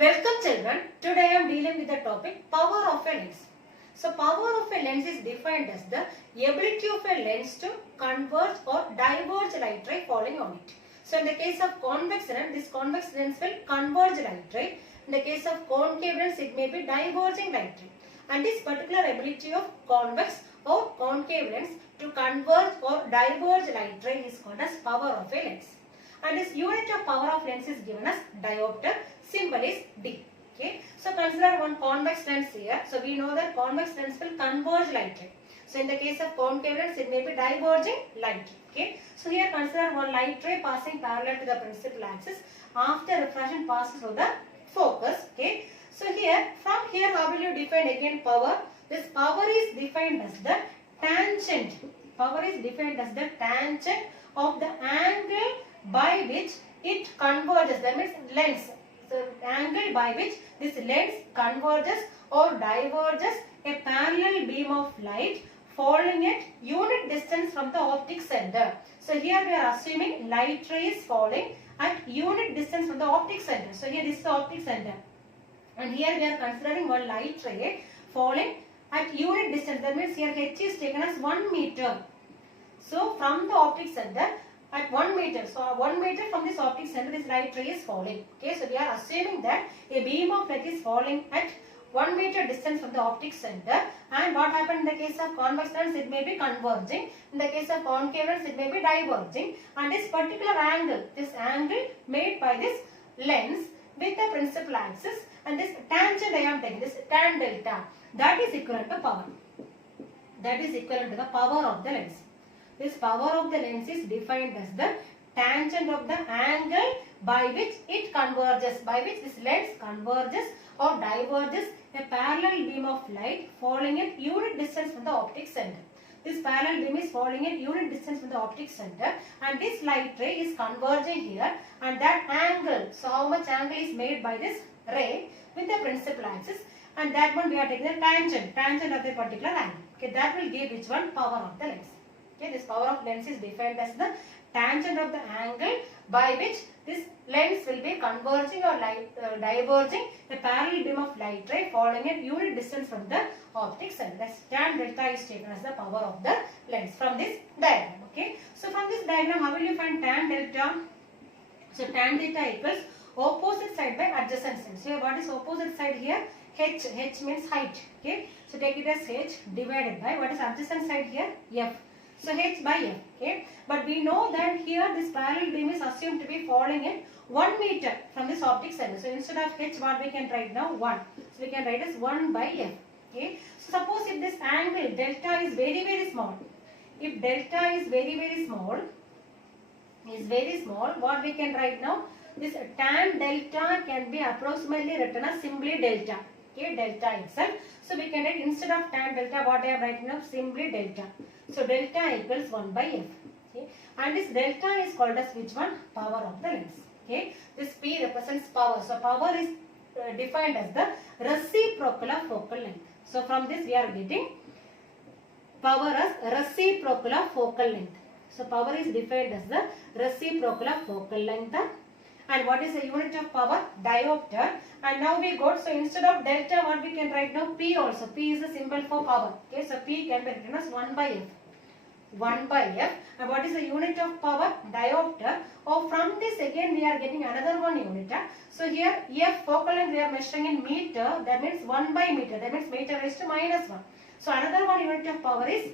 Welcome children. Today I am dealing with the topic power of a lens. So power of a lens is defined as the ability of a lens to converge or diverge light ray falling on it. So in the case of convex lens, this convex lens will converge light ray. In the case of concave lens, it may be diverging light ray. And this particular ability of convex or concave lens to converge or diverge light ray is called as power of a lens. And this unit of power of lens is given as diopter. Symbol is D. Okay. So consider one convex lens here. So we know that convex lens will converge light ray. So in the case of concave lens, it may be diverging light ray. Okay. So here consider one light ray passing parallel to the principal axis after refraction passes through the focus. Okay. So here, from here, how will you define again power? This power is defined as the tangent. Power is defined as the tangent of the angle by which it converges. That means lens. So angle by which this lens converges or diverges a parallel beam of light falling at unit distance from the optic center. So here we are assuming light ray is falling at unit distance from the optic center. So here this is the optic center. And here we are considering one light ray falling at unit distance. That means here H is taken as 1 meter. So from the optic center at 1 meter. So 1 meter from this optic center, this light ray is falling. Okay, so we are assuming that a beam of light is falling at 1 meter distance from the optic center. And what happened in the case of convex lens, it may be converging. In the case of concave lens, it may be diverging. And this particular angle, made by this lens with the principal axis, and this tangent I am taking, this tan delta, that is equivalent to power. That is equivalent to the power of the lens. This power of the lens is defined as the tangent of the angle by which it converges, by which this lens converges or diverges a parallel beam of light falling at unit distance from the optic center. This parallel beam is falling at unit distance from the optic center, and this light ray is converging here, and that angle, so how much angle is made by this ray with the principal axis, and that one we are taking the tangent of the particular angle. Okay, that will give which one? Power of the lens. Okay, this power of lens is defined as the tangent of the angle by which this lens will be converging or diverging a parallel beam of light ray falling at unit distance from the optic center. That's tan delta is taken as the power of the lens from this diagram. Okay, so from this diagram, how will you find tan delta? So tan delta equals opposite side by adjacent side. So here what is opposite side here? H. H means height. Okay, so take it as H divided by what is adjacent side here? F. So H by F. Okay, but we know that here this parallel beam is assumed to be falling at 1 meter from this optic center. So instead of H, what we can write now? 1. So we can write as 1 by F. Okay, so suppose if this angle delta is very small. If delta is very small, what we can write now? This tan delta can be approximately written as simply delta. Okay, delta itself. So we can write instead of tan delta, what I am writing now? Simply delta. So delta equals 1 by F. Okay, and this delta is called as which one? Power of the lens. Okay, this P represents power. So power is defined as the reciprocal of focal length. So from this we are getting power as reciprocal of focal length. So power is defined as the reciprocal of focal length. And what is the unit of power? Diopter. And now we got, so instead of delta, what we can write now? P also. P is the symbol for power. Okay, so P can be written as 1 by F. 1 by F. And what is the unit of power? Diopter. Oh, from this again we are getting another one unit. So here F focal length we are measuring in meter. That means 1 by meter. That means meter raised to minus 1. So another one unit of power is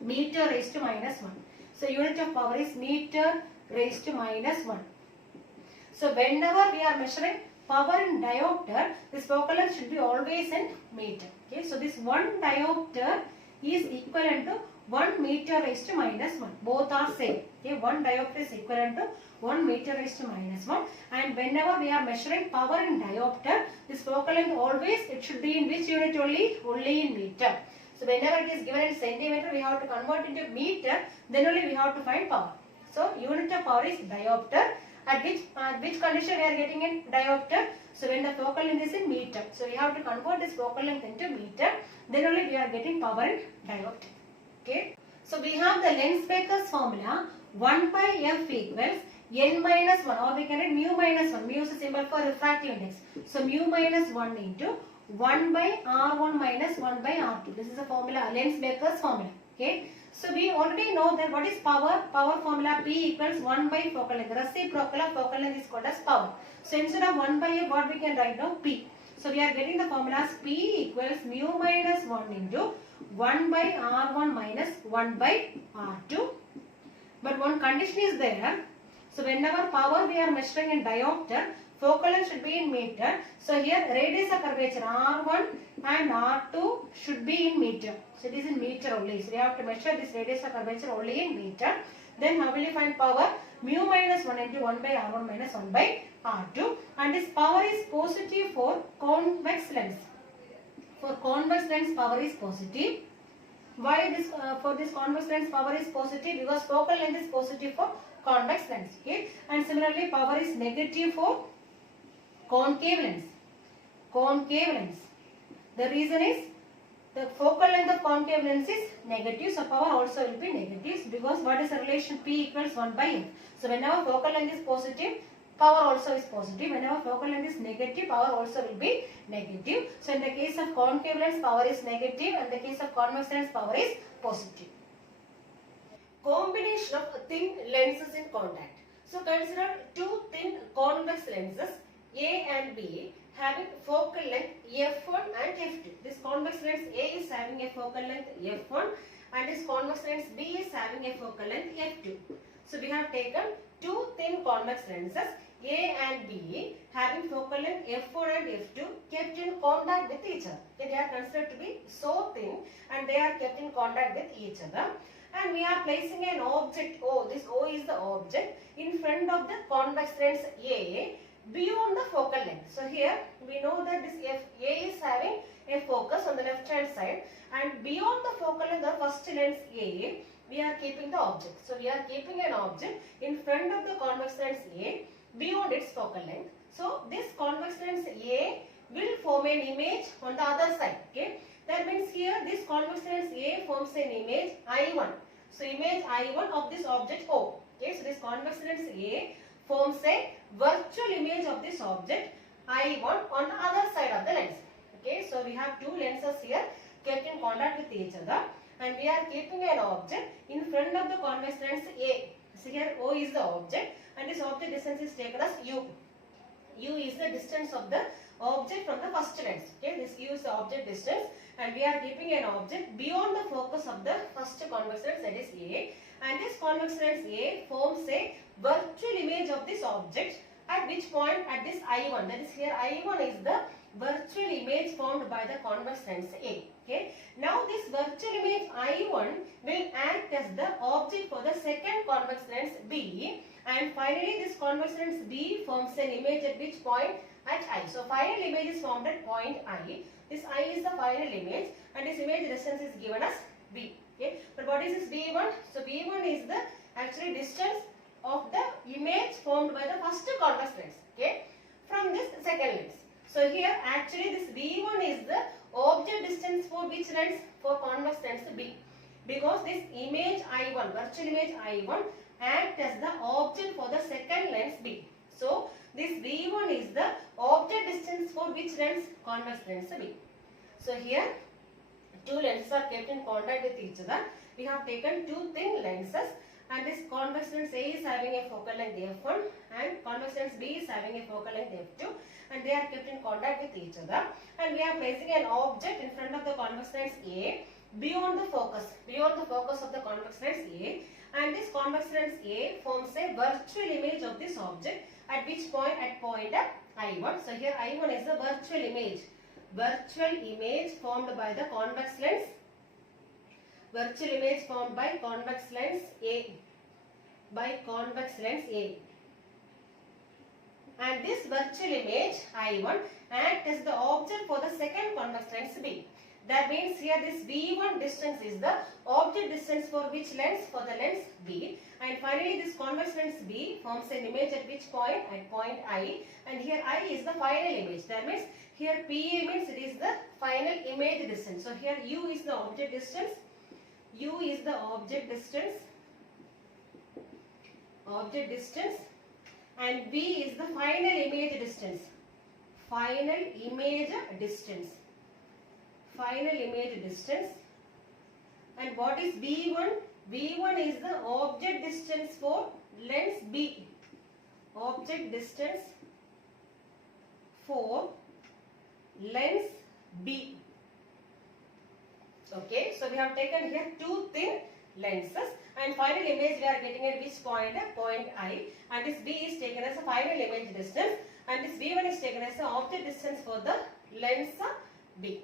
meter raised to minus 1. So unit of power is meter raised to minus 1. So whenever we are measuring power in diopter, this focal length should be always in meter. Okay, so this 1 diopter is equivalent to 1 meter raised to minus 1. Both are same. Okay, 1 diopter is equivalent to 1 meter raised to minus 1. And whenever we are measuring power in diopter, this focal length always, it should be in which unit only? Only in meter. So whenever it is given in centimeter, we have to convert into meter. Then only we have to find power. So unit of power is diopter. At which condition we are getting in diopter? So when the focal length is in meter. So we have to convert this focal length into meter. Then only we are getting power in diopter. Okay. So we have the Lenz-Baker's formula 1 by F equals n minus 1, or we can write mu minus 1. Mu is a symbol for refractive index. So mu minus 1 into 1 by R1 minus 1 by R2. This is a formula, Lenz-Baker's formula. Okay. So we already know that what is power? Power formula P equals 1 by focal length. Reciprocal of focal length is called as power. So instead of 1 by F, what we can write now? P. So we are getting the formulas P equals mu minus 1 into 1 by R1 minus 1 by R2. But one condition is there. So whenever power we are measuring in diopter, focal length should be in meter. So here radius of curvature R1 and R2 should be in meter. So it is in meter only. So we have to measure this radius of curvature only in meter. Then how will you find power? Mu minus 1 into 1 by R1 minus 1 by R2. And this power is positive for convex lens. For convex lens power is positive. Why this for this convex lens power is positive? Because focal length is positive for convex lens. Okay. And similarly power is negative for concave lens. Concave lens. The reason is the focal length of concave lens is negative, so power also will be negative, because what is the relation? P equals 1 by F. So whenever focal length is positive, power also is positive. Whenever focal length is negative, power also will be negative. So in the case of concave lens, power is negative, and in the case of convex lens, power is positive. Combination of thin lenses in contact. So consider two thin convex lenses A and B having focal length f1 and f2. This convex lens A is having a focal length f1 and this convex lens B is having a focal length f2. So we have taken two thin convex lenses A and B having focal length f1 and f2 kept in contact with each other. Okay, they are considered to be so thin and they are kept in contact with each other. And we are placing an object O. This O is the object in front of the convex lens A beyond the focal length. So here we know that this A is having a focus on the left hand side, and beyond the focal length, the first lens A, we are keeping the object. So we are keeping an object in front of the convex lens A beyond its focal length. So this convex lens A will form an image on the other side. Okay, that means here this convex lens A forms an image I1. So image I1 of this object O. Okay, so this convex lens A forms a virtual image of this object I1 on the other side of the lens. Okay, so we have two lenses here kept in contact with each other, and we are keeping an object in front of the convex lens A. So here O is the object and this object distance is taken as U. U is the distance of the object from the first lens. Okay, this U is the object distance, and we are keeping an object beyond the focus of the first convex lens, that is A, and this convex lens A forms a virtual image of this object at which point? At this I1, that is here I1 is the virtual image formed by the convex lens A. Okay, now this virtual image I1 will act as the object for the second convex lens B, and finally this convex lens B forms an image at which point? At I. So final image is formed at point I. This I is the final image and this image distance is given as B. Okay, but what is this B1? So B1 is the actually distance of the image formed by the first convex lens, okay, from this second lens. So here actually this B1 is the object distance for which lens? For convex lens B, because this image I1, virtual image I1 acts as the object for the second lens B. So this B1 is the object distance for which lens? Convex lens B. So here two lenses are kept in contact with each other. We have taken two thin lenses, and this convex lens A is having a focal length f1 and convex lens B is having a focal length f2, and they are kept in contact with each other, and we are placing an object in front of the convex lens A beyond the focus of the convex lens A, and this convex lens A forms a virtual image of this object at which point? At point I1. So here I1 is the virtual image formed by the convex lens, virtual image formed by convex lens A, and this virtual image I1 acts as the object for the second convex lens B. That means here this B1 distance is the object distance for which lens? For the lens B, and finally this convex lens B forms an image at which point? At point I, and here I is the final image. That means here P means it is the final image distance. So here U is the object distance, and B is the final image distance. Final image distance. Final image distance. And what is B1? B1 is the object distance for lens B. Object distance for lens B. Okay, so we have taken here two thin lenses, and final image we are getting at which point? Point I, and this B is taken as a final image distance, and this B1 is taken as the object distance for the lens B.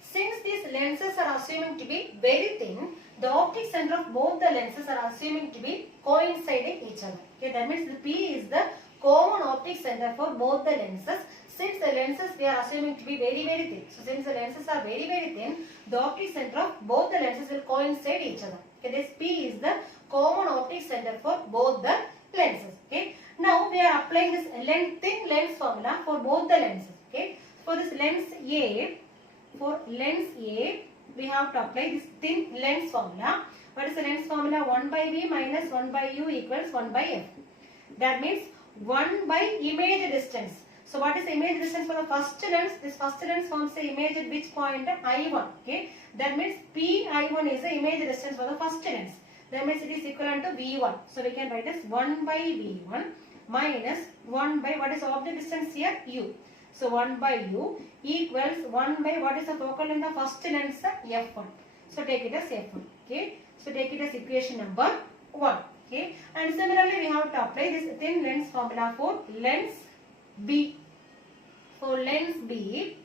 Since these lenses are assuming to be very thin, the optic center of both the lenses are assuming to be coinciding each other. Okay, that means the P is the common optic center for both the lenses. Since the lenses we are assuming to be very thin, so since the lenses are very thin, the optic center of both the lenses will coincide each other. Okay, this P is the common optic center for both the lenses. Okay, now we are applying this thin lens formula for both the lenses. Okay, for this lens A, we have to apply this thin lens formula. What is the lens formula? 1 by V minus 1 by U equals 1 by F. That means 1 by image distance. So what is the image distance for the first lens? This first lens forms the image at which point? I1. Okay. That means PI1 is the image distance for the first lens. That means it is equivalent to V1. So we can write as 1 by V1 minus 1 by, what is the object distance here? U. So 1 by U equals 1 by, what is the focal length of first lens? F1. So take it as F1. Okay. So take it as equation number 1. Okay. And similarly we have to apply this thin lens formula for lens B. For lens B,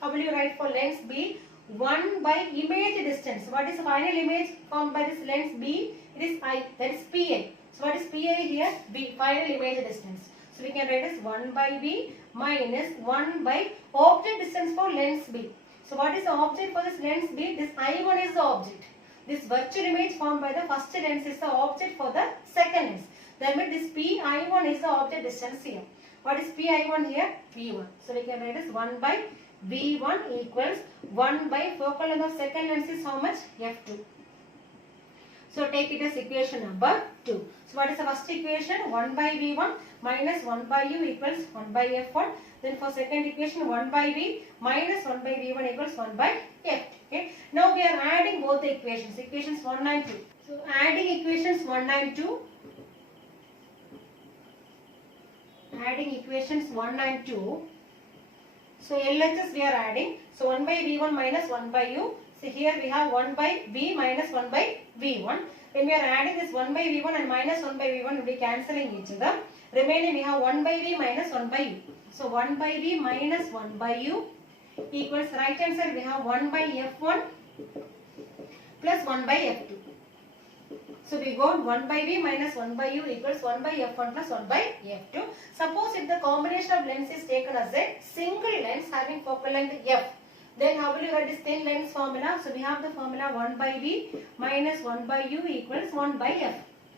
how will you write for lens B? 1 by image distance. What is the final image formed by this lens B? It is I, that is PI. So what is PI here? B, final image distance. So we can write as 1 by B minus 1 by object distance for lens B. So what is the object for this lens B? This I1 is the object. This virtual image formed by the first lens is the object for the second lens. That means this PI1 is the object distance here. What is PI1 here? V1. So we can write as 1 by V1 equals 1 by focal length of second lens is how much? F2. So take it as equation number 2. So what is the first equation? 1 by V1 minus 1 by U equals 1 by F1. Then for second equation 1 by V minus 1 by V1 equals 1 by F2. Okay. Now we are adding both the equations. Equations 1 and 2. So adding equations 1 and 2. Adding equations 1 and 2. So LHS we are adding. So 1 by V1 minus 1 by U. So here we have 1 by V minus 1 by V1. When we are adding this 1 by V1 and minus 1 by V1 will be cancelling each other. Remaining we have 1 by V minus 1 by U. So 1 by V minus 1 by U equals, right hand side we have 1 by F1 plus 1 by F2. So we got 1 by V minus 1 by U equals 1 by F1 plus 1 by F2. Suppose if the combination of lens is taken as a single lens having focal length F, then how will you write this thin lens formula? So we have the formula 1 by V minus 1 by U equals 1 by F.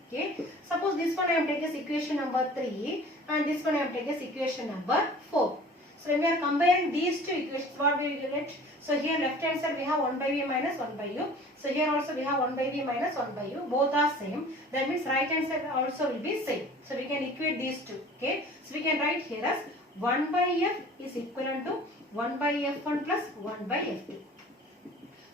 Okay. Suppose this one I am taking as equation number 3 and this one I am taking as equation number 4. So when we are comparing these two equations, what will you get? So here left hand side we have 1 by V minus 1 by U. So here also we have 1 by V minus 1 by U. Both are same. That means right hand side also will be same. So we can equate these two. Okay. So we can write here as 1 by F is equivalent to 1 by F1 plus 1 by F2.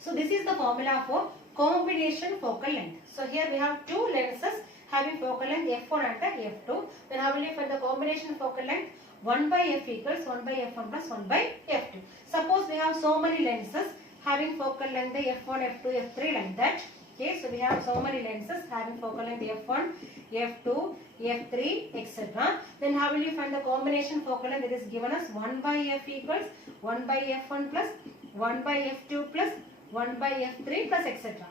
So this is the formula for combination focal length. So here we have two lenses having focal length F1 and F2. Then how will you find the combination focal length? 1 by F equals 1 by F1 plus 1 by F2. Suppose we have so many lenses having focal length F1, F2, F3 like that. Okay, so we have so many lenses having focal length F1, F2, F3, etc. Then how will you find the combination focal length? It is given as 1 by F equals 1 by F1 plus 1 by F2 plus 1 by F3 plus etc.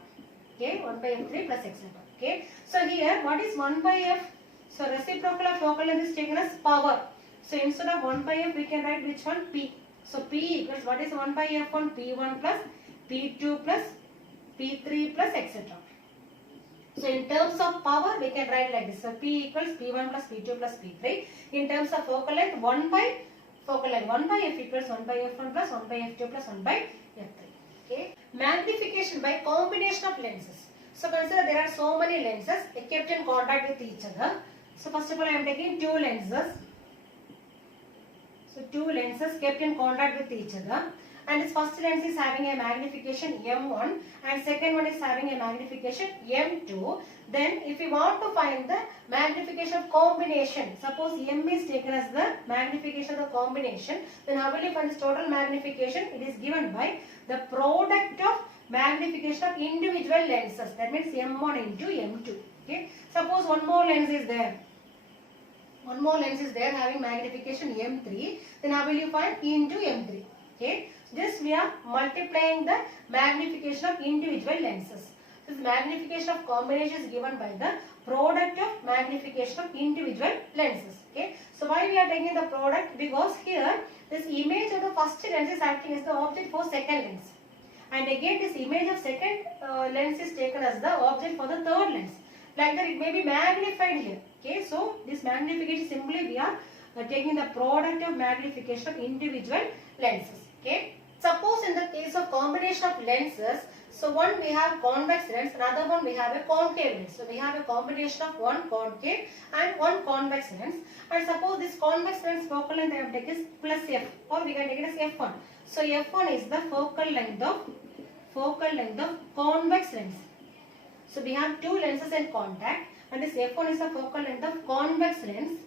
Okay, 1 by F3 plus etc. Okay, so here what is 1 by F? So reciprocal of focal length is taken as power. So instead of 1 by F we can write which one? P. So P equals, what is 1 by F1? P1 plus P2 plus P3 plus etc. So in terms of power we can write like this. So P equals P1 plus P2 plus P3. In terms of focal length 1 by focal length 1 by F equals 1 by F1 plus 1 by F2 plus 1 by F3. Okay. Magnification by combination of lenses. So consider there are so many lenses kept in contact with each other. So first of all I am taking two lenses. So two lenses kept in contact with each other, and this first lens is having a magnification M1 and second one is having a magnification M2. Then if we want to find the magnification of combination, suppose M is taken as the magnification of the combination, then how will you find this total magnification? It is given by the product of magnification of individual lenses. That means M1 into M2. Okay. Suppose one more lens is there. One more lens is there having magnification M3. Then how will you find E into M3? Okay. This we are multiplying the magnification of individual lenses. This magnification of combination is given by the product of magnification of individual lenses. Okay. So why we are taking the product? Because here this image of the first lens is acting as the object for second lens. And again this image of second lens is taken as the object for the third lens. Like that it may be magnified here. Okay, so this magnification simply we are taking the product of magnification of individual lenses. Okay, suppose in the case of combination of lenses, so one we have convex lens, another one we have a concave lens. So we have a combination of one concave and one convex lens. And suppose this convex lens focal length I have taken is plus f, or we can take it as f1. So f1 is the focal length of convex lens. So we have two lenses in contact, and this f1 is the focal length of convex lens.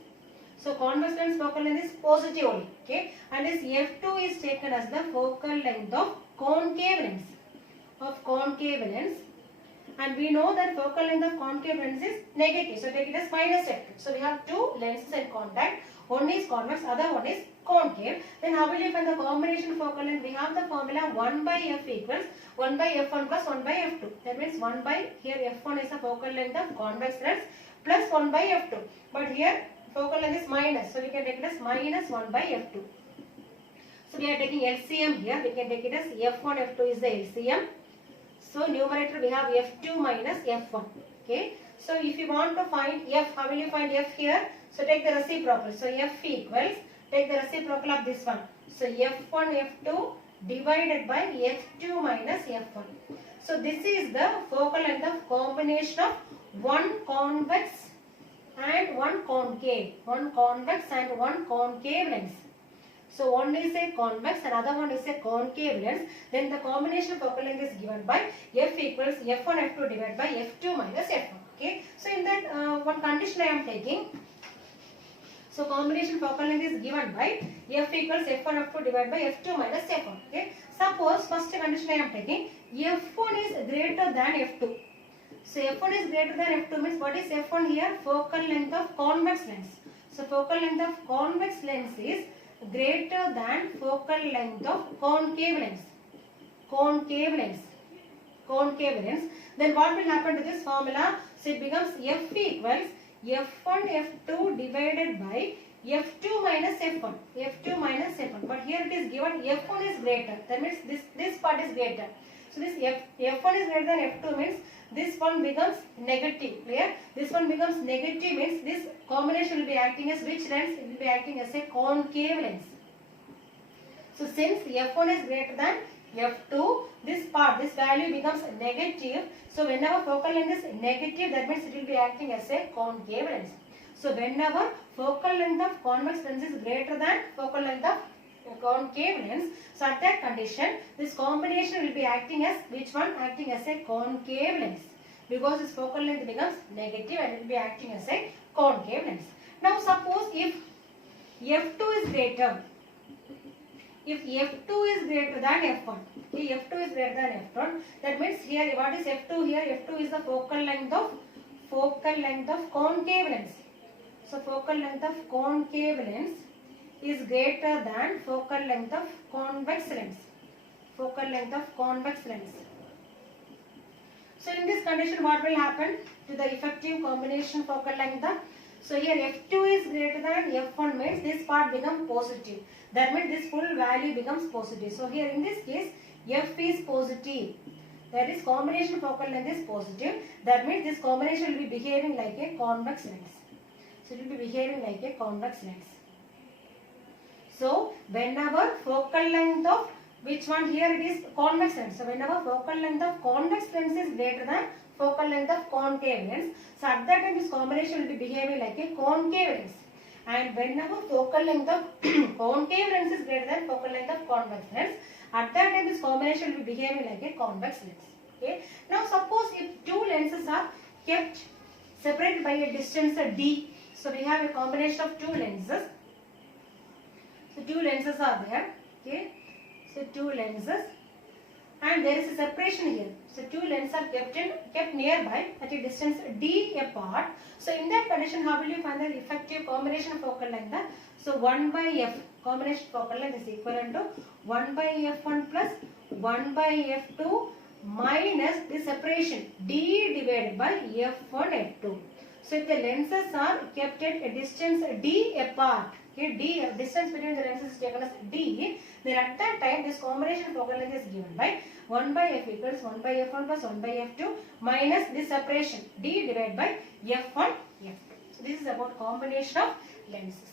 So convex lens focal length is positive only. Okay, and this f2 is taken as the focal length of concave lens. And we know that focal length of concave lens is negative. So take it as minus f2. So we have two lenses in contact. One is convex, other one is concave. Then how will you find the combination focal length? We have the formula 1 by f equals 1 by f1 plus 1 by f2. That means 1 by, here f1 is the focal length of convex lens plus 1 by f2. But here focal length is minus. So we can take it as minus 1 by f2. So we are taking LCM here. We can take it as f1, f2 is the LCM. So numerator we have f2 minus f1. Okay. So if you want to find f, how will you find f here? So take the reciprocal. So f equals, take the reciprocal of this one. So f1, f2 divided by f2 minus f1. So this is the focal length of combination of one convex and one concave. One convex and one concave lens. So one is a convex, another one is a concave lens. Then the combination focal length is given by f equals f1, f2 divided by f2 minus f1. Okay. So in that one condition I am taking. So combination focal length is given by f equals f1, f2 divided by f2 minus f1. Okay. Suppose first condition I am taking, f1 is greater than f2. So f1 is greater than f2 means what is f1 here? Focal length of convex lens. So focal length of convex lens is greater than focal length of concave lens. Concave lens. Then what will happen to this formula? So it becomes f equals f1, f2 divided by f2 minus f1. f2 minus f1. But here it is given f1 is greater. That means this part is greater. So this f1 is greater than f2 means this one becomes negative. Clear? This one becomes negative means this combination will be acting as which lens? It will be acting as a concave lens. So since f1 is greater than f2, this part, this value becomes negative. So whenever focal length is negative, that means it will be acting as a concave lens. So whenever focal length of convex lens is greater than focal length of concave lens, so at that condition, this combination will be acting as which one? Acting as a concave lens. Because this focal length becomes negative and it will be acting as a concave lens. Now suppose if f2 is greater, if f2 is greater than f1, okay, f2 is greater than f1, that means here what is f2 here? f2 is the focal length of concave lens. So focal length of concave lens is greater than focal length of convex lens. Focal length of convex lens. So in this condition what will happen to the effective combination focal length? So here f2 is greater than f1 means this part becomes positive. That means this full value becomes positive. So here in this case f is positive. That is combination focal length is positive. That means this combination will be behaving like a convex lens. So it will be behaving like a convex lens. So whenever focal length of which one here it is convex lens. So whenever focal length of convex lens is greater than focal length of concave lens. So at that time this combination will be behaving like a concave lens. And whenever focal length of concave lens is greater than focal length of convex lens, at that time this combination will be behaving like a convex lens. Okay. Now suppose if two lenses are kept separated by a distance d. So we have a combination of two lenses. So two lenses are there. Okay. So two lenses. And there is a separation here. So two lenses are kept nearby at a distance d apart. So in that condition, how will you find the effective combination of focal length? So 1 by f combination focal length is equivalent to 1 by f1 plus 1 by f2 minus the separation d divided by f1 f2. So if the lenses are kept at a distance d apart, okay, d distance between the lenses is taken as d, then at that time this combination of focal length is given by 1 by f equals 1 by f1 plus 1 by f2 minus this separation d divided by f1 f2. So this is about combination of lenses.